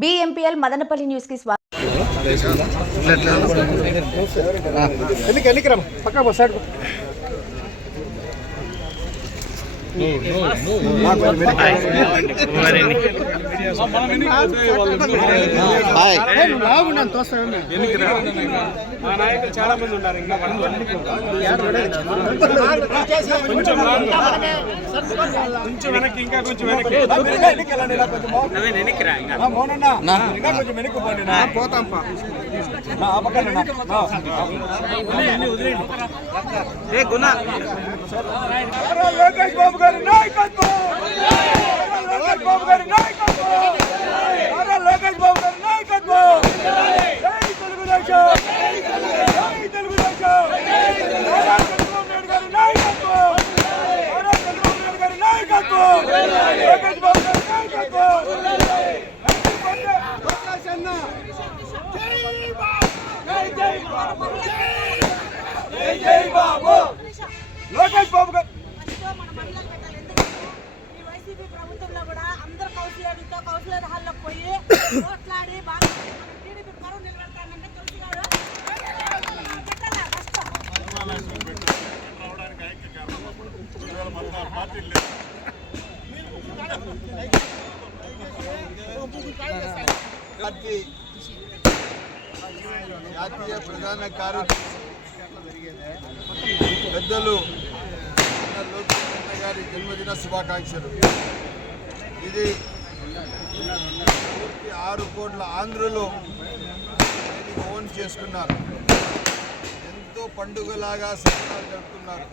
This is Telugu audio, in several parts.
బిఎంపీఎల్ మదనపల్లి న్యూస్కి స్వాగతం. ఎన్నిక ఎన్నికి పక్క బస్ సైడ్ నాయకులు చాలా మంది ఉన్నారు ఇంకా కొంచెం వెనక్కి ఇంకా కొంచెం వెనక్కి పోతాంపా లోకేష్ బాబు గారి నాయకత్వం! లోకేష్ బాబు గారి నాయకత్వం! నారా లోకేష్ బాబు గారి నాయకత్వం! జై తెలుగుదేశం! జై తెలుగుదేశం! నారా చంద్రబాబు నాయుడు గారి నాయకత్వం! నారా చంద్రబాబు నాయుడు గారి నాయకత్వం లోకేష్ బాబు గారి నాయకత్వం లోకేష్ అన్న జై జై బాబు జై జై బాబు లోకేష్ బాబు గారు ఫస్ట్ మన మహిళలు పెట్టాలి ఎందుకంటే ఈ వైసీపీ ప్రభుత్వంలో కూడా అందరు కౌన్సిలర్లతో కౌన్సిలర్ పోయి ఓట్లాడి బాగా టీడీపీ పరువు నిలబెడతానంటే తులసి గారు. జాతీయ ప్రధాన కార్యదర్శి పెద్దలు లోకేష్ గారి జన్మదిన శుభాకాంక్షలు. ఇది పూర్తి ఆరు కోట్ల ఆంధ్రులు ఫోన్ ఓన్ చేసుకున్నారు. ఎంతో పండుగలాగా సంబరాలు జరుపుతున్నారు.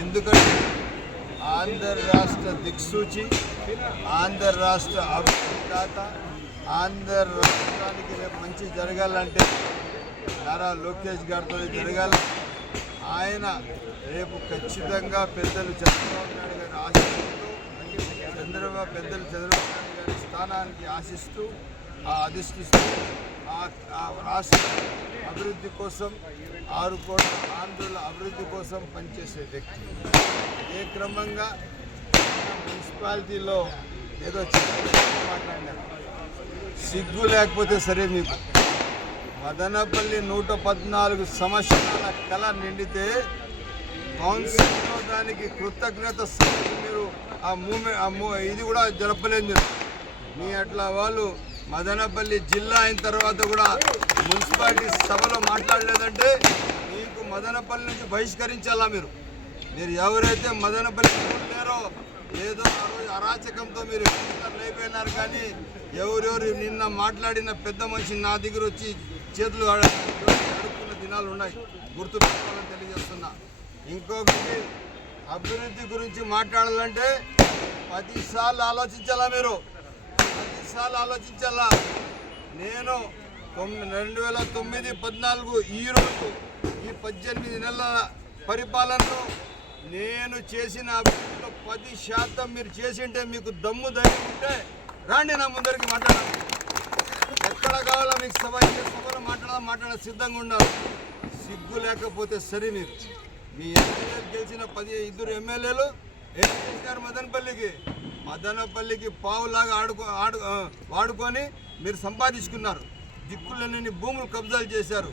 ఎందుకంటే ఆంధ్ర రాష్ట్ర దిక్సూచి ఆంధ్ర రాష్ట్ర అభివృద్ధిదాత ఆంధ్ర రాష్ట్రానికి రేపు మంచి జరగాలంటే నారా లోకేష్ గారితో జరగాలి. ఆయన రేపు ఖచ్చితంగా పెద్దలు చంద్రబాబు నాయుడు గారి ఆశిస్తూ చంద్రబాబు పెద్దలు చంద్రబాబు నాయుడు గారి స్థానానికి ఆశిస్తూ ఆ అధిష్ఠిస్తూ ఆ- రాష్ట్ర అభివృద్ధి కోసం ఆరు కోట్ల ఆంధ్రుల అభివృద్ధి కోసం పనిచేసే వ్యక్తి. ఏ క్రమంగా మున్సిపాలిటీలో ఏదో మాట్లాడినారు. సిగ్గు లేకపోతే సరే మీకు. మదనపల్లి నూట పద్నాలుగు సంవత్సరాల కళ నిండితే కౌన్సిల్లో దానికి కృతజ్ఞత మీరు ఆ మూమెంట్ ఆ మూ ఇది కూడా జరపలేదు మీరు మీ అట్లా వాళ్ళు మదనపల్లి జిల్లా అయిన తర్వాత కూడా మున్సిపాలిటీ సభలో మాట్లాడలేదంటే మీకు మదనపల్లి నుంచి బహిష్కరించాలా మీరు? మీరు ఎవరైతే మదనపల్లి లేరో ఏదో ఆ రోజు అరాచకంతో మీరు ఎక్కడ లేకపోయినారు కానీ ఎవరెవరు నిన్న మాట్లాడిన పెద్ద మనిషి నా దగ్గర వచ్చి చేతులు ఆడ- అడుక్కున్న దినాలు ఉన్నాయి. గుర్తు తెలియజేస్తున్నా. ఇంకొకటి అభివృద్ధి గురించి మాట్లాడాలంటే పదిసార్లు ఆలోచించాలా మీరు? పదిసార్లు ఆలోచించాలా? నేను తొమ్మిది రెండు వేల తొమ్మిది పద్నాలుగు ఈ రోజు ఈ పద్దెనిమిది నెలల పరిపాలనలో నేను చేసిన అభివృద్ధిలో పది శాతం మీరు చేసింటే మీకు దమ్ము ధైర్యం ఉంటే రాండి నా ముందరికి మాట్లాడాలి ఎక్కడ కావాలో మీకు సభ ఏ సభలో మాట్లాడాలి? మాట్లాడే సిద్ధంగా ఉండాలి. సిగ్గు లేకపోతే సరే మీరు. మీ ఎమ్మెల్యే గెలిచిన పది ఇద్దరు ఎమ్మెల్యేలు ఏం చేసినారు మదనపల్లికి మదనపల్లికి పావులాగా ఆడుకో ఆడు వాడుకొని మీరు సంపాదించుకున్నారు. దిక్కులన్నీ భూములు కబ్జాలు చేశారు.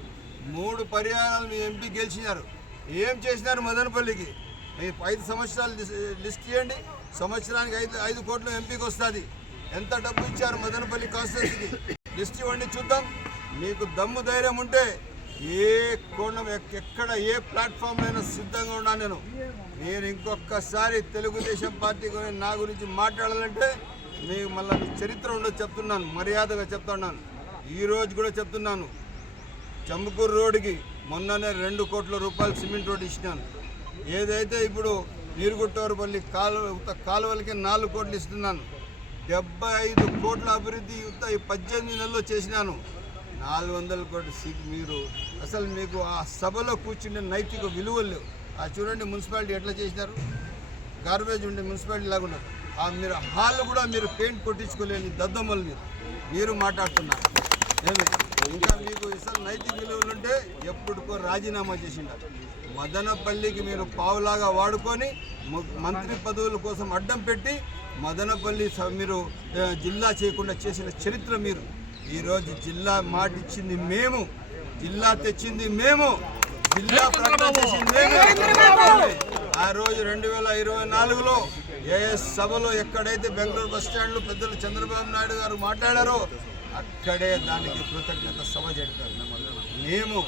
మూడు పర్యాయాలు మీ ఎంపీ గెలిచినారు. ఏం చేసినారు మదనపల్లికి? ఐదు సంవత్సరాలు లిస్ట్ చేయండి. సంవత్సరానికి ఐదు ఐదు కోట్లు ఎంపీకి వస్తుంది. ఎంత డబ్బు ఇచ్చారు మదనపల్లి కాన్స్టిట్యూన్సీకి లిస్ట్ ఇవ్వండి చూద్దాం. మీకు దమ్ము ధైర్యం ఉంటే ఏ కోణం ఎక్కడ ఏ ప్లాట్ఫామ్ అయినా సిద్ధంగా ఉన్నా నేను. నేను ఇంకొకసారి తెలుగుదేశం పార్టీ గురించి నా గురించి మాట్లాడాలంటే మీకు మళ్ళీ మీ చరిత్ర ఉండదు చెప్తున్నాను మర్యాదగా చెప్తున్నాను. ఈరోజు కూడా చెప్తున్నాను. చంబకూరు రోడ్డుకి మొన్ననే రెండు కోట్ల రూపాయలు సిమెంట్ రోడ్ ఇచ్చినాను. ఏదైతే ఇప్పుడు నీరుగుట్టవరపల్లి కాలువ ఉత్త కాలువలకి నాలుగు కోట్లు ఇస్తున్నాను. డెబ్బై ఐదు కోట్ల అభివృద్ధి ఉత్త ఈ పద్దెనిమిది నెలల్లో చేసినాను. నాలుగు వందల కోట్లు సిగ్ మీరు. అసలు మీకు ఆ సభలో కూర్చుండే నైతిక విలువలు లేవు. ఆ చూడండి మున్సిపాలిటీ ఎట్లా చేసినారు? గార్బేజ్ ఉండే మున్సిపాలిటీ లాగా ఉన్నారు. ఆ మీరు హాల్ కూడా మీరు పెయింట్ కొట్టించుకోలేని దద్దమ్మలు మీరు. మీరు మాట్లాడుతున్నారు. ఏమి? ఇంకా మీకు అసలు నైతిక విలువలు ఉంటే ఎప్పుడుకో రాజీనామా చేసిండారు మదనపల్లికి మీరు పావులాగా వాడుకొని మంత్రి పదవుల కోసం అడ్డం పెట్టి మదనపల్లి స- మీరు జిల్లా చేయకుండా చేసిన చరిత్ర మీరు. ఈరోజు జిల్లా మాట ఇచ్చింది మేము జిల్లా తెచ్చింది మేము జిల్లా ప్రకటన చేసింది మేమే. ఆ రోజు రెండు వేల ఇరవై నాలుగులో ఏఎస్ సభలో ఎక్కడైతే బెంగళూరు బస్ స్టాండ్లో పెద్దలు చంద్రబాబు నాయుడు గారు మాట్లాడారో అక్కడే దానికి కృతజ్ఞత సభ జరిపారు. మేము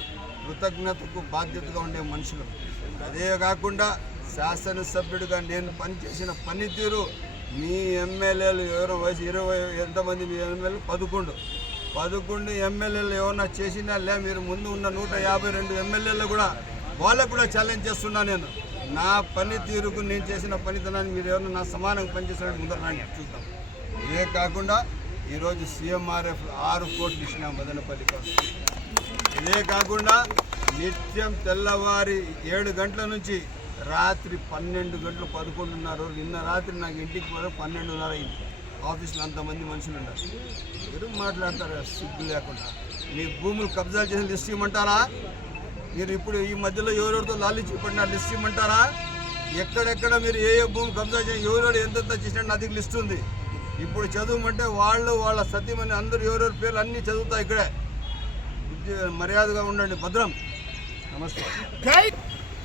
కృతజ్ఞతకు బాధ్యతగా ఉండే మనుషులు. అదే కాకుండా శాసనసభ్యుడిగా నేను పనిచేసిన పనితీరు మీ ఎమ్మెల్యేలు ఎవరో వయసు ఇరవై ఎంతమంది మీ ఎమ్మెల్యేలు? పదకొండు. పదకొండు ఎమ్మెల్యేలు ఏమన్నా చేసినా లే మీరు ముందు ఉన్న నూట యాభై రెండు ఎమ్మెల్యేలు కూడా వాళ్ళకు కూడా ఛాలెంజ్ చేస్తున్నా నేను. నా పనితీరుకు నేను చేసిన పనితనాన్ని మీరు ఏమన్నా నా సమానంగా పనిచేసినట్టు ముందర చూద్దాం. ఇదే కాకుండా ఈరోజు సీఎంఆర్ఎఫ్ ఆరు కోట్లు ఇచ్చిన మదనపల్లి కోసం ఇదే కాకుండా నిత్యం తెల్లవారి ఏడు గంటల నుంచి రాత్రి పన్నెండు గంటలు పదకొండున్నర నిన్న రాత్రి నాకు ఇంటికి పోతే పన్నెండున్నర అయింది. ఆఫీస్లో అంతమంది మనుషులు ఉన్నారు మీరు మాట్లాడతారు? సిగ్గు లేకుండా. మీ భూములు కబ్జా చేసిన లిస్ట్ ఇవ్వమంటారా? మీరు ఇప్పుడు ఈ మధ్యలో ఎవరెవరితో లాలిచ్చి పడిన లిస్ట్ ఇవ్వమంటారా? ఎక్కడెక్కడ మీరు ఏ ఏ భూమి కబ్జా చేసి ఎవరెవరు ఎంతెంత చేసినట్టు నా దగ్గర లిస్ట్ ఉంది. ఇప్పుడు చదువుమంటే వాళ్ళు వాళ్ళ సత్యమని అందరూ ఎవరెవరి పేర్లు అన్నీ చదువుతా ఇక్కడే. మర్యాదగా ఉండండి. భద్రం. నమస్తే.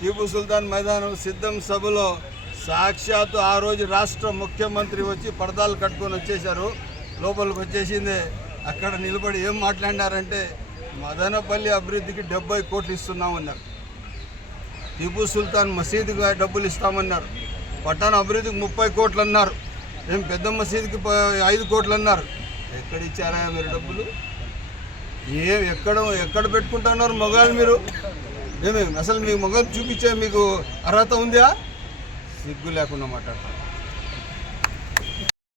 టీపు సుల్తాన్ మైదానం సిద్ధం సభలో సాక్షాత్తు ఆ రోజు రాష్ట్ర ముఖ్యమంత్రి వచ్చి పడదాలు కట్టుకొని వచ్చేశారు. లోపలికి వచ్చేసింది. అక్కడ నిలబడి ఏం మాట్లాడినారంటే మదనపల్లి అభివృద్ధికి డెబ్బై కోట్లు ఇస్తున్నామన్నారు. టిపు సుల్తాన్ మసీదుగా డబ్బులు ఇస్తామన్నారు. పట్టణ అభివృద్ధికి ముప్పై కోట్లు అన్నారు. ఏం పెద్ద మసీదుకి ప- ఐదు కోట్లు అన్నారు. ఎక్కడ ఇచ్చారా మీరు డబ్బులు? ఏం ఎక్కడ ఎక్కడ పెట్టుకుంటున్నారు మొగాలు మీరు? ఏమేమి అసలు మీ మొగలు చూపించే మీకు అర్హత ఉందా? సిగ్గు లేకుండా మాట్లాడతారు.